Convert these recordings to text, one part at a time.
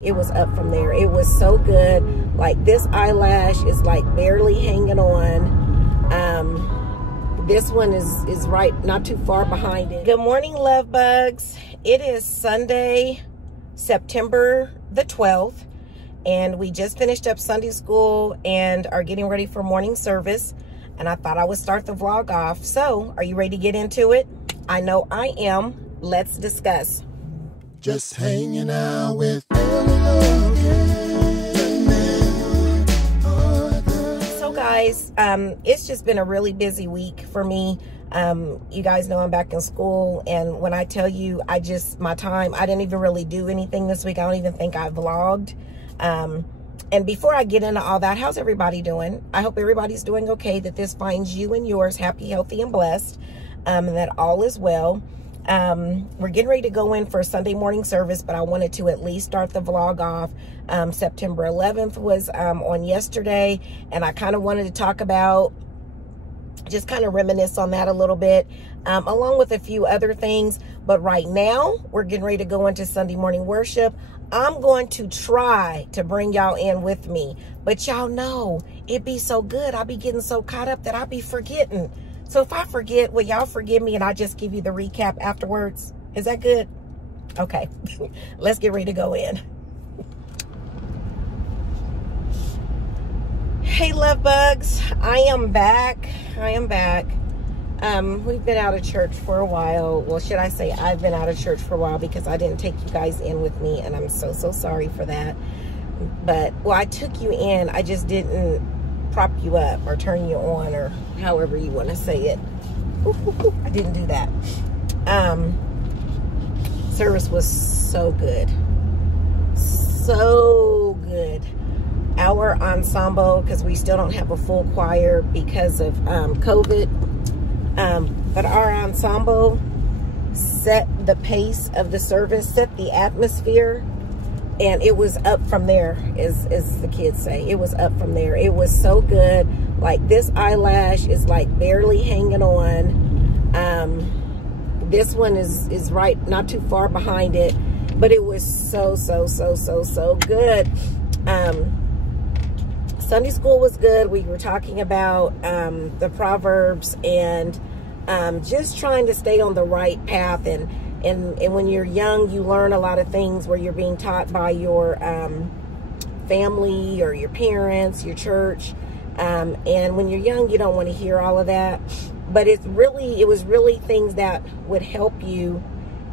It was up from there. It was so good. Like, this eyelash is like barely hanging on. This one is right, not too far behind it. Good morning, love bugs. It is Sunday, September the 12th, and we just finished up Sunday school and are getting ready for morning service. And I thought I would start the vlog off. So, are you ready to get into it? I know I am. Let's discuss. Just hanging out with Logan. So guys, it's just been a really busy week for me. You guys know I'm back in school, and when I tell you, I didn't even really do anything this week. I don't even think I vlogged. And before I get into all that, how's everybody doing? I hope everybody's doing okay, that this finds you and yours happy, healthy, and blessed, and that all is well. We're getting ready to go in for Sunday morning service, but I wanted to at least start the vlog off. September 11th was on yesterday, and I kind of wanted to talk about, just kind of reminisce on that a little bit, along with a few other things. But right now, we're getting ready to go into Sunday morning worship. I'm going to try to bring y'all in with me, but y'all know it be so good. I be getting so caught up that I be forgetting. So if I forget, will y'all forgive me and I just give you the recap afterwards? Is that good? Okay, let's get ready to go in. Hey, love bugs, I am back. We've been out of church for a while. Well, should I say I've been out of church for a while, because I didn't take you guys in with me, and I'm so sorry for that. But, well, I took you in, I just didn't prop you up or turn you on, or however you want to say it. I didn't do that. Service was so good. So good. Our ensemble, because we still don't have a full choir because of COVID, but our ensemble set the pace of the service, set the atmosphere, and it was up from there, as the kids say. It was up from there. It was so good. Like, this eyelash is like barely hanging on. This one is right, not too far behind it, but it was so good. Sunday school was good. We were talking about the Proverbs, and just trying to stay on the right path. And when you're young, you learn a lot of things where you're being taught by your family or your parents, your church. And when you're young, you don't want to hear all of that. But it was really things that would help you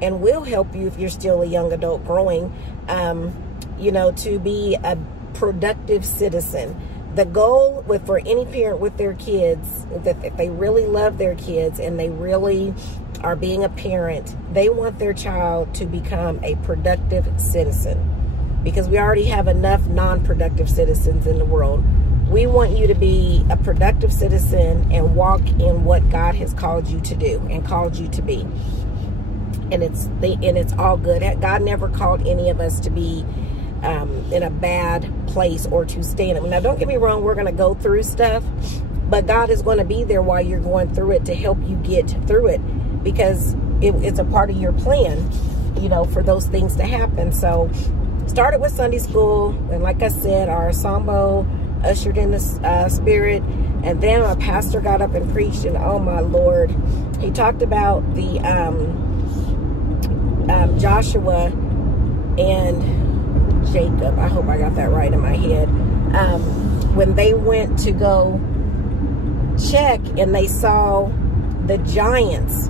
and will help you if you're still a young adult growing, you know, to be a productive citizen. The goal for any parent with their kids, that if they really love their kids and they really are being a parent, they want their child to become a productive citizen, because we already have enough non-productive citizens in the world. We want you to be a productive citizen and walk in what God has called you to do and called you to be. And it's all good. God never called any of us to be in a bad place or to stay in it. Now, don't get me wrong, we're going to go through stuff, but God is going to be there while you're going through it to help you get through it, because it's a part of your plan, you know, for those things to happen. So, started with Sunday school, and like I said, our ensemble ushered in the spirit, and then our pastor got up and preached, and oh my Lord, he talked about the Joshua and Jacob. I hope I got that right in my head. When they went to go check and they saw the giants,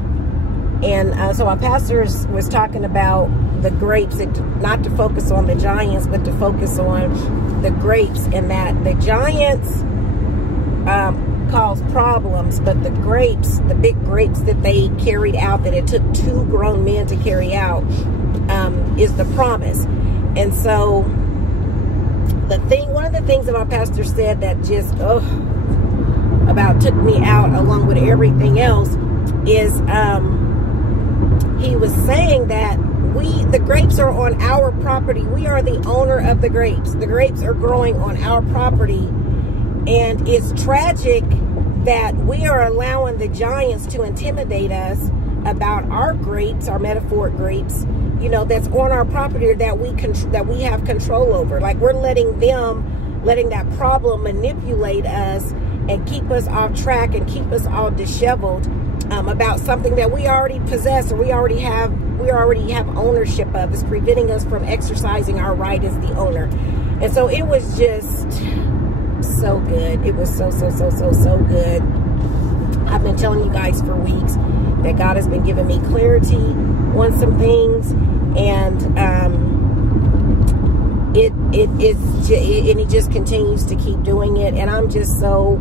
and so our pastor was talking about the grapes, and not to focus on the giants, but to focus on the grapes, and that the giants cause problems, but the grapes, the big grapes that they carried out, that it took 2 grown men to carry out, is the promise. And so one of the things that my pastor said that just about took me out, along with everything else, is he was saying that the grapes are on our property. We are the owner of the grapes. The grapes are growing on our property, and it's tragic that we are allowing the giants to intimidate us about our grapes, our metaphoric grapes, you know, that's on our property that we have control over. Like, we're letting that problem manipulate us and keep us off track and keep us all disheveled about something that we already possess or we already have ownership of. It's preventing us from exercising our right as the owner. And so it was just so good. It was so good. I've been telling you guys for weeks that God has been giving me clarity on some things, and he just continues to keep doing it. And I'm just so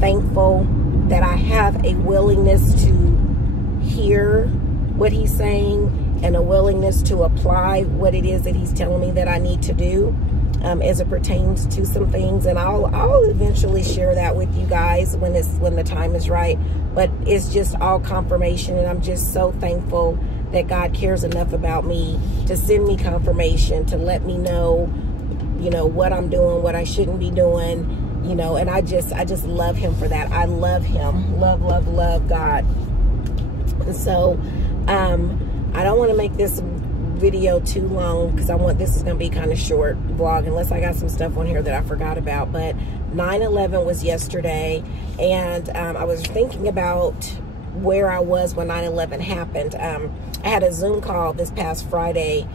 thankful that I have a willingness to hear what he's saying and a willingness to apply what it is that he's telling me that I need to do as it pertains to some things. And I'll eventually share that with you guys when the time is right. But it's just all confirmation, and I'm just so thankful that God cares enough about me to send me confirmation, to let me know, you know, what I'm doing, what I shouldn't be doing, you know. And I just love him for that. I love him. Love God. And so I don't want to make this video too long, because this is going to be kind of short vlog, unless I got some stuff on here that I forgot about. But 9/11 was yesterday, and I was thinking about where I was when 9/11 happened. I had a Zoom call this past Friday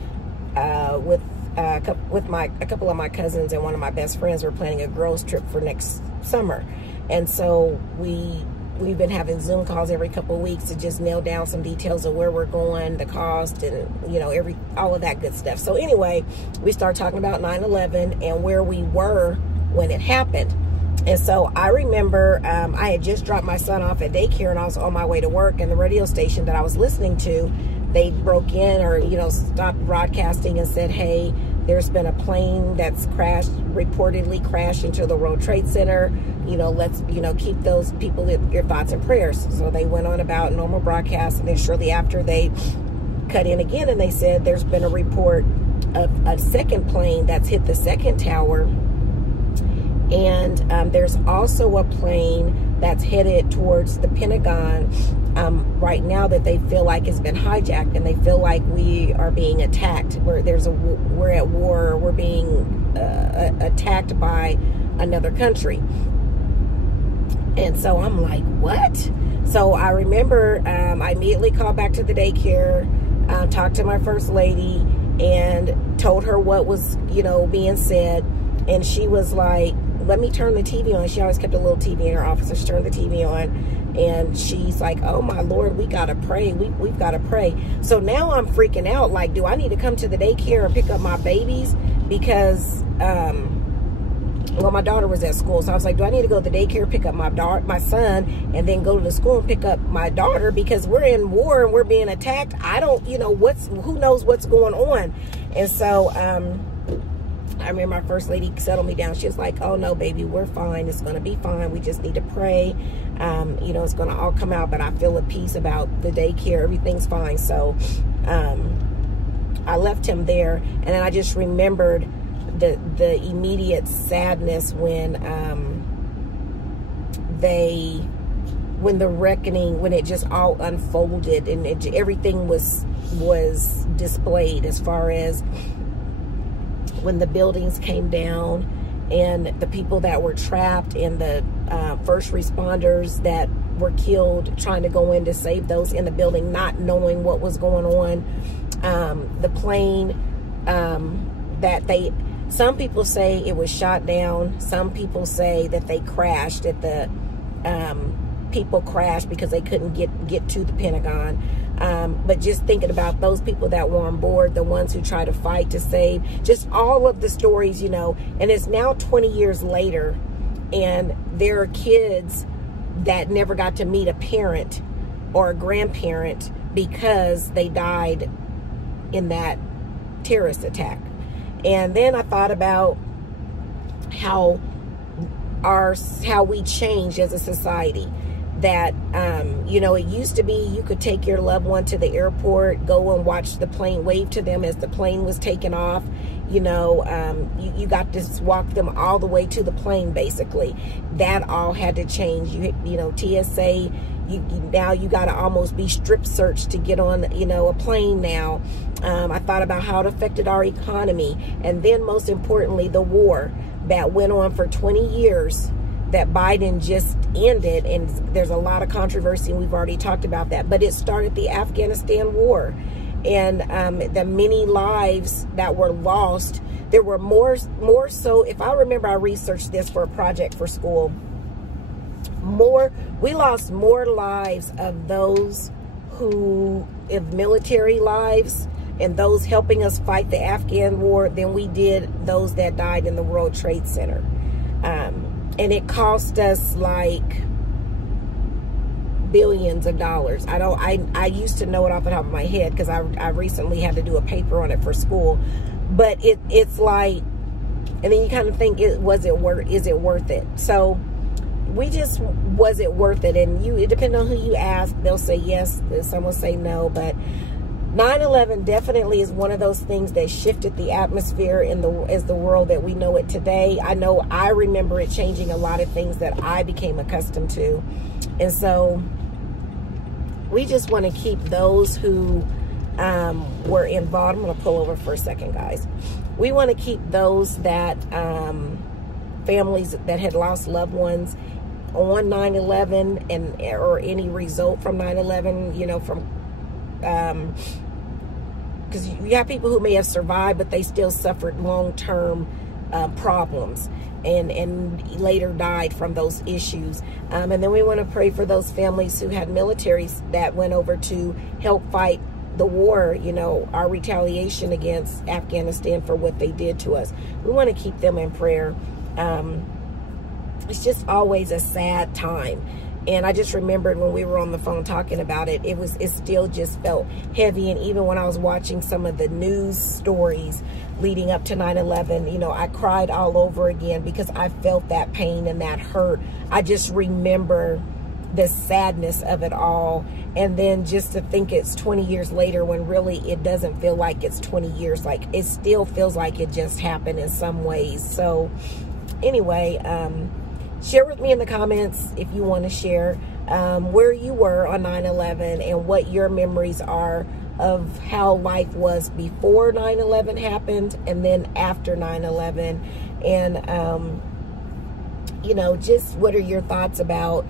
with a couple of my cousins, and one of my best friends. We're planning a girls trip for next summer, and so we've been having Zoom calls every couple of weeks to just nail down some details of where we're going, the cost, and, you know, all of that good stuff. So anyway, we started talking about 9/11 and where we were when it happened. And so I remember I had just dropped my son off at daycare, and I was on my way to work, and the radio station that I was listening to, they broke in, or, you know, stopped broadcasting and said, hey, there's been a plane that's reportedly crashed into the World Trade Center. You know, let's, you know, keep those people in your thoughts and prayers. So they went on about normal broadcast, and then shortly after they cut in again, and they said there's been a report of a second plane that's hit the second tower. And there's also a plane that's headed towards the Pentagon right now that they feel like has been hijacked, and they feel like we are being attacked. We're at war. We're being attacked by another country. And so I'm like, what? So I remember I immediately called back to the daycare, talked to my first lady, and told her what was, you know, being said. And she was like, let me turn the TV on. She always kept a little TV in her office, so she turned the TV on, and she's like, oh my Lord, we gotta pray. We've gotta pray. So now I'm freaking out. Like, do I need to come to the daycare and pick up my babies? Because well, my daughter was at school, so I was like, do I need to go to the daycare, pick up my son, and then go to the school and pick up my daughter? Because we're in war and we're being attacked. I don't, you know, who knows what's going on. And so I remember my first lady settled me down. She was like, oh no, baby, we're fine. It's going to be fine. We just need to pray. You know, it's going to all come out, but I feel at peace about the daycare. Everything's fine. So I left him there, and then I just remembered the immediate sadness when the reckoning, when it just all unfolded, and everything was displayed, as far as when the buildings came down and the people that were trapped, and the first responders that were killed trying to go in to save those in the building, not knowing what was going on. The plane some people say it was shot down. Some people say that they crashed, that the people crashed because they couldn't get to the Pentagon. But just thinking about those people that were on board, the ones who tried to fight to save, just all of the stories, you know. And it's now 20 years later, and there are kids that never got to meet a parent or a grandparent because they died in that terrorist attack. And then I thought about how we changed as a society. That, you know, it used to be you could take your loved one to the airport, go and watch the plane, wave to them as the plane was taking off. You know, you got to walk them all the way to the plane, basically. That all had to change. You know, TSA, now you got to almost be strip searched to get on, you know, a plane now. I thought about how it affected our economy. And then most importantly, the war that went on for 20 years that Biden just ended. And there's a lot of controversy, and we've already talked about that. But it started the Afghanistan war. And the many lives that were lost. There were more so, if I remember, I researched this for a project for school. We lost more lives of those of military lives and those helping us fight the Afghan war than we did those that died in the World Trade Center. And it cost us like billions of dollars. I used to know it off the top of my head because I recently had to do a paper on it for school. But it's like, and then you kind of think, is it worth it? So we just, was it worth it? And it depends on who you ask. They'll say yes, some will say no. But 9/11 definitely is one of those things that shifted the atmosphere as the world that we know it today. I know I remember it changing a lot of things that I became accustomed to. And so we just want to keep those who were involved. I'm going to pull over for a second, guys. We want to keep those that families that had lost loved ones on 9/11 or any result from 9/11, you know, from because you have people who may have survived, but they still suffered long-term problems and later died from those issues. And then we want to pray for those families who had militaries that went over to help fight the war, you know, our retaliation against Afghanistan for what they did to us. We want to keep them in prayer. It's just always a sad time. And I just remembered when we were on the phone talking about it, it still just felt heavy. And even when I was watching some of the news stories leading up to 9/11, you know, I cried all over again because I felt that pain and that hurt. I just remember the sadness of it all. And then just to think it's 20 years later when really it doesn't feel like it's 20 years. Like it still feels like it just happened in some ways. So anyway, share with me in the comments if you want to share where you were on 9/11 and what your memories are of how life was before 9/11 happened and then after 9/11. And, you know, just what are your thoughts about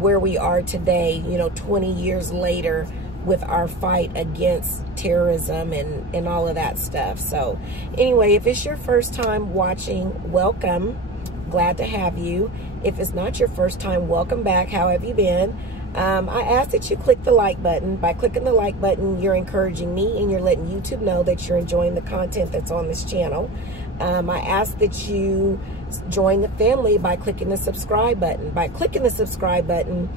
where we are today, you know, 20 years later with our fight against terrorism and all of that stuff. So anyway, if it's your first time watching, welcome. Glad to have you. If it's not your first time, welcome back. How have you been? I ask that you click the like button. By clicking the like button, you're encouraging me and you're letting YouTube know that you're enjoying the content that's on this channel. I ask that you join the family by clicking the subscribe button. By clicking the subscribe button,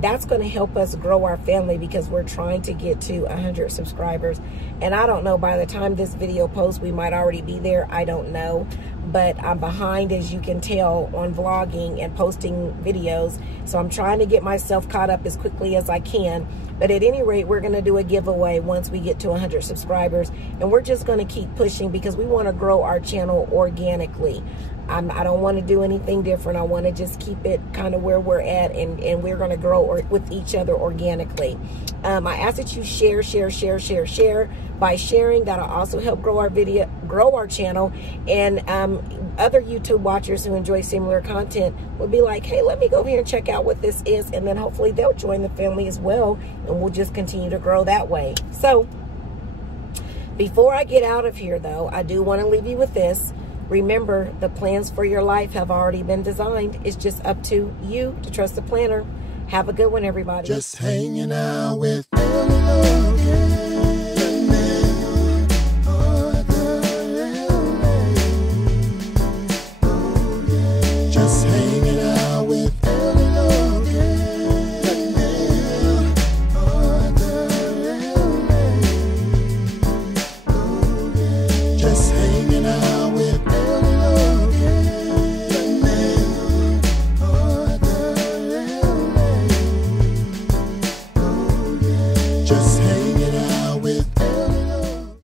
that's going to help us grow our family because we're trying to get to 100 subscribers. And I don't know, by the time this video posts, we might already be there. I don't know. But I'm behind, as you can tell, on vlogging and posting videos. So I'm trying to get myself caught up as quickly as I can. But at any rate, we're going to do a giveaway once we get to 100 subscribers. And we're just going to keep pushing because we want to grow our channel organically. I don't want to do anything different. I want to just keep it kind of where we're at, and we're going to grow with each other organically. I ask that you share. By sharing, that'll also help grow our channel. And other YouTube watchers who enjoy similar content will be like, hey, let me go here and check out what this is. And then hopefully they'll join the family as well. And we'll just continue to grow that way. So before I get out of here, though, I do want to leave you with this. Remember, the plans for your life have already been designed. It's just up to you to trust the planner. Have a good one, everybody. Just hanging out with Logan.